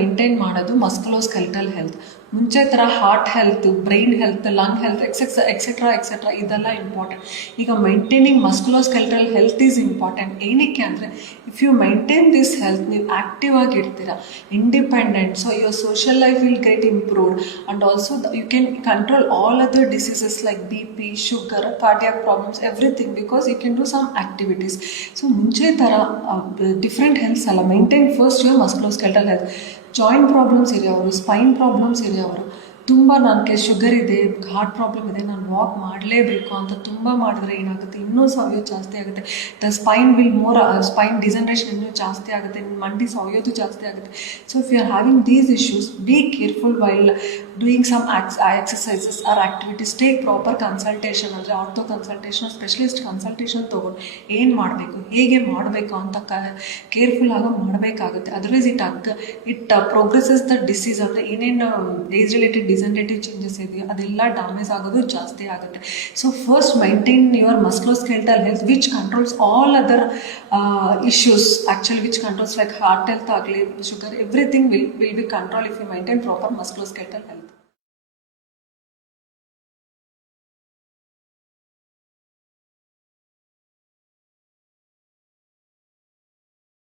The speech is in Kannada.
ಮೇಂಟೈನ್ ಮಾಡೋದು ಮಸ್ಕುಲೋಸ್ಕೆಲಿಟಲ್ ಹೆಲ್ತ್. ಮುಂಚೆ ಥರ heart health, brain health, lung health etcetera ಇದೆಲ್ಲ ಇಂಪಾರ್ಟೆಂಟ್. ಈಗ maintaining musculoskeletal health is important. ಏನಕ್ಕೆ ಅಂದರೆ if you maintain this health, ನೀವು ಆ್ಯಕ್ಟಿವ್ ಆಗಿರ್ತೀರ, independent, so your social life will get improved and also you can control all other diseases like BP, sugar, cardiac problems, everything, because you can do some activities. So ಮುಂಚೆ ಥರ ಡಿಫ್ರೆಂಟ್ ಹೆಲ್ತ್ಸ್ ಅಲ್ಲ, maintain first your musculoskeletal health. Joint problems ಇರೋರು, ಸ್ಪೈನ್ ಪ್ರಾಬ್ಲಮ್ಸ್ ಇರೋರು, ತುಂಬ ನನಗೆ ಶುಗರ್ ಇದೆ, ಹಾರ್ಟ್ ಪ್ರಾಬ್ಲಮ್ ಇದೆ, ನಾನು ವಾಕ್ ಮಾಡಲೇಬೇಕು ಅಂತ ತುಂಬ ಮಾಡಿದ್ರೆ ಏನಾಗುತ್ತೆ, ಇನ್ನೂ ಸವ್ಯೋದು ಜಾಸ್ತಿ ಆಗುತ್ತೆ. ದ ಸ್ಪೈನ್ ಡಿಸನ್ರೇಷನ್ ಇನ್ನೂ ಜಾಸ್ತಿ ಆಗುತ್ತೆ, ಮಂಡಿ ಸವ್ಯೋದು ಜಾಸ್ತಿ ಆಗುತ್ತೆ. So if you are having these issues, be careful while doing some exercises or activities. Take proper consultation, ಅಂದರೆ ಆರ್ಥೋ ಕನ್ಸಲ್ಟೇಷನ್, ಸ್ಪೆಷಲಿಸ್ಟ್ ಕನ್ಸಲ್ಟೇಷನ್ ತೊಗೊಂಡು ಏನು ಮಾಡಬೇಕು, ಹೇಗೆ ಮಾಡಬೇಕು ಅಂತ ಕೇರ್ಫುಲ್ ಆಗಿ ಮಾಡಬೇಕಾಗುತ್ತೆ. Otherwise it progresses the disease. ಅಂದರೆ ಏನೇನು ಏಜ್ ರಿಲೇಟೆಡ್ ಡಿಸನ್ರೇಟಿವ್ ಚೇಂಜಸ್ ಇದೆಯೋ ಅದೆಲ್ಲ ಡ್ಯಾಮೇಜ್ ಆಗೋದು ಜಾಸ್ತಿ ಆಗುತ್ತೆ. So first maintain your musculoskeletal health which controls all other issues, actually which controls like heart health, ugly, sugar, everything will be controlled if you maintain proper musculoskeletal health.